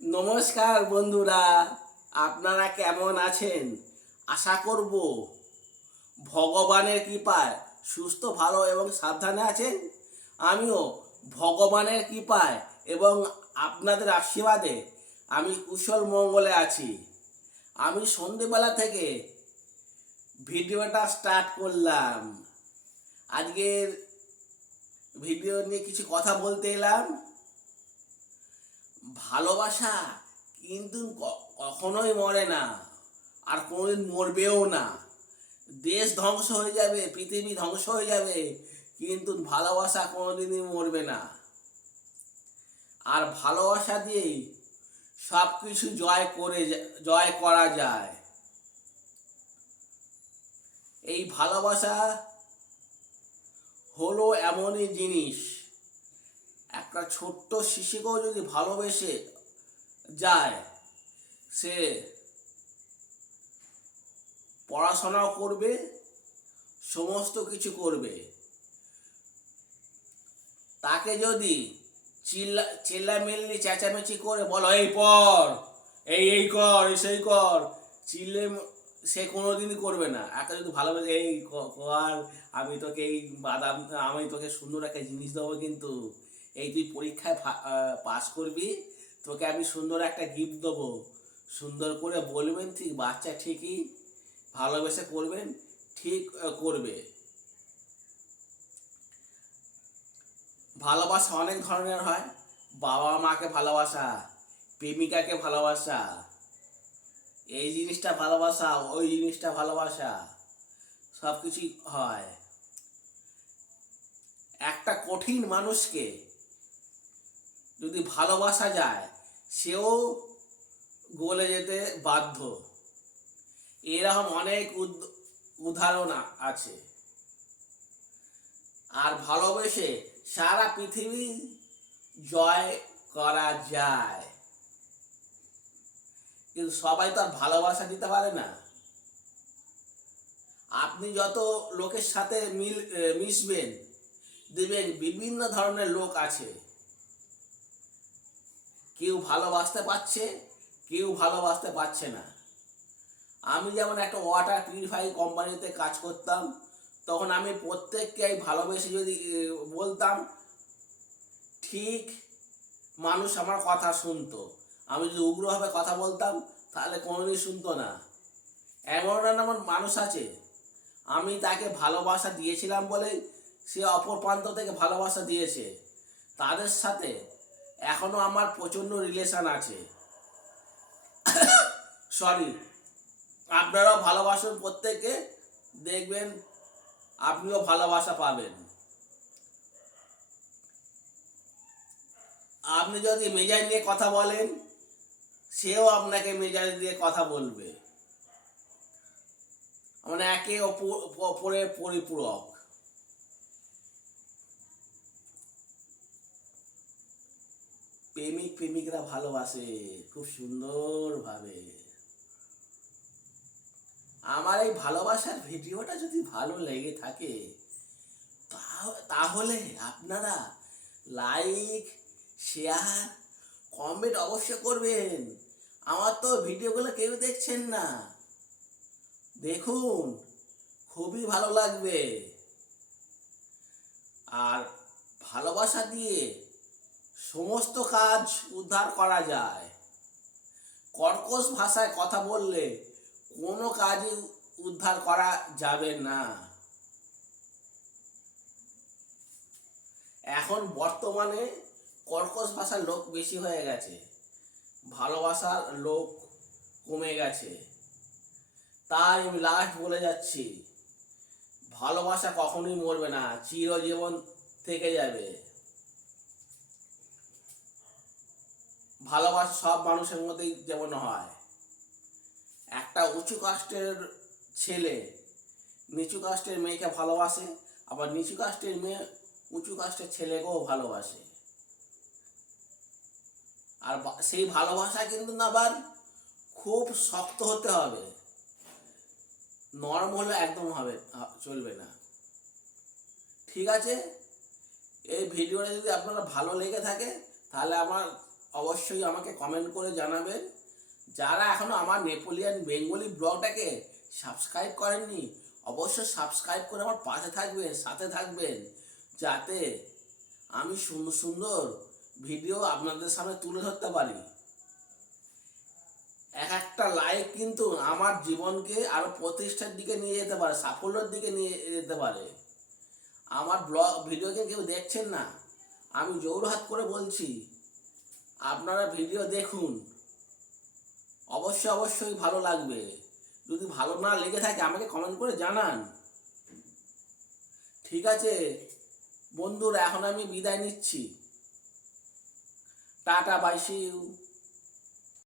নমস্কার বন্ধুরা, আপনারা কেমন আছেন? আশা করব ভগবানের কৃপায় সুস্থ, ভালো এবং সাবধানে আছেন। আমিও ভগবানের কৃপায় এবং আপনাদের আশীর্বাদে আমি কুশল মঙ্গলে আছি। আমি সন্ধেবেলা থেকে ভিডিওটা স্টার্ট করলাম। আজকের ভিডিও নিয়ে কিছু কথা বলতে এলাম। ভালোবাসা কিন্তু কখনোই মরে না, আর কোনোদিন মরবেও না। দেশ ধ্বংস হয়ে যাবে, পৃথিবী ধ্বংস হয়ে যাবে, কিন্তু ভালোবাসা কোনোদিনই মরবে না। আর ভালোবাসা দিয়েই সব কিছু জয় করা যায়। এই ভালোবাসা হলো এমনই জিনিস, একটা ছোট্ট শিশুকেও যদি ভালোবেসে যায়, সে পড়াশোনাও করবে, সমস্ত কিছু করবে। তাকে যদি চিল্লামিল্লি চেঁচামেচি করে বলো এই পড়, এই কর, সেই কর, চিল্লে সে কোনোদিনই করবে না। একটা যদি ভালোবেসে এই কর, আমি তোকে সুন্দর একটা জিনিস দেবো, কিন্তু এই তুই পরীক্ষায় পাস করবি, তোকে আমি সুন্দর একটা গিফট দেবো, সুন্দর করে বলবেন, ঠিক বাচ্চা ঠিকই ভালোবেসে করবেন, ঠিক করবে। ভালোবাসা অনেক ধরনের হয়। বাবা মাকে ভালোবাসা, প্রেমিকাকে ভালোবাসা, এই জিনিসটা ভালোবাসা, ওই জিনিসটা ভালোবাসা, সব কিছুই হয়। একটা কঠিন মানুষকে যদি ভালোবাসা যায়, সেও গলে যেতে বাধ্য। এরকম অনেক উদাহরণ আছে। আর ভালোবেসে সারা পৃথিবী জয় করা যায়, কিন্তু সবাই তো আর ভালোবাসা দিতে পারে না। আপনি যত লোকের সাথে মিশবেন, দেখবেন বিভিন্ন ধরনের লোক আছে। কেউ ভালোবাসতে পারছে, কেউ ভালোবাসতে পারছে না। আমি যেমন একটা ওয়াটার পিউরিফাই কোম্পানিতে কাজ করতাম, তখন আমি প্রত্যেককে ভালোবেসে যদি বলতাম, ঠিক মানুষ আমার কথা শুনতো। আমি যদি উগ্রভাবে কথা বলতাম, তাহলে কোনোদিন শুনতো না। এমন এমন মানুষ আছে, আমি তাকে ভালোবাসা দিয়েছিলাম বলেই সে অপর প্রান্ত থেকে ভালোবাসা দিয়েছে। তাদের সাথে এখনো আমার প্রচণ্ড রিলেশন আছে। সরি, আপনারাও ভালোবাসুন প্রত্যেককে, দেখবেন আপনিও ভালোবাসা পাবেন। আপনি যদি মেজাজ নিয়ে কথা বলেন, সেও আপনাকে মেজাজ দিয়ে কথা বলবে। মানে একে অপরের পরিপূরক। প্রেমিকরা ভালোবাসে খুব সুন্দরভাবে। আমার এই ভালোবাসার ভিডিওটা যদি ভালো লেগে থাকে, তাহলে আপনারা লাইক, শেয়ার, কমেন্ট অবশ্যই করবেন। আমার তো ভিডিওগুলো কেউ দেখছেন না, দেখুন, খুবই ভালো লাগবে। আর ভালোবাসা দিয়ে সমস্ত কাজ উদ্ধার করা যায়। কর্কশ ভাষায় কথা বললে কোনো কাজই উদ্ধার করা যাবে না। এখন বর্তমানে কর্কশ ভাষার লোক বেশি হয়ে গেছে, ভালোবাসার লোক কমে গেছে। তাই আমি লাস্ট বলে যাচ্ছি, ভালোবাসা কখনোই মরবে না, চিরজীবন থেকে যাবে। ভালোবাসা সব মানুষের মধ্যেই যেমন হয়। একটা উঁচু কাস্টের ছেলে নিচু কাস্টের মেয়েকে ভালোবাসে, আবার নিচু কাস্টের মেয়ে উঁচু কাস্টের ছেলেকেও ভালোবাসে। আর সেই ভালোবাসা কিন্তু না আবার খুব শক্ত হতে হবে, নরম হলে একদম চলবে না। ঠিক আছে, এই ভিডিওটা যদি আপনারা ভালো লেগে থাকে, তাহলে আমার অবশ্যই আমাকে কমেন্ট করে জানাবেন। যারা এখনো আমার নেপোলিয়ান বেঙ্গলি ব্লগটাকে সাবস্ক্রাইব করেননি, অবশ্যই সাবস্ক্রাইব করে আমার পাশে থাকবেন, সাথে থাকবেন, যাতে আমি সুন্দর সুন্দর ভিডিও আপনাদের সামনে তুলে ধরতে পারি। এক একটা লাইক কিন্তু আমার জীবনকে আরো প্রতিষ্ঠার দিকে নিয়ে যেতে পারে, সাফল্যের দিকে নিয়ে যেতে পারে। আমার ব্লগ ভিডিওকে কেউ দেখছেন না, আমি জোড়হাত করে বলছি, আপনারা ভিডিও দেখুন, অবশ্যই অবশ্যই ভালো লাগবে। যদি ভালো না লেগে থাকে আমাকে কমেন্ট করে জানান। ঠিক আছে বন্ধুরা, এখন আমি বিদায় নিচ্ছি। টাটা, বাই, সি ইউ।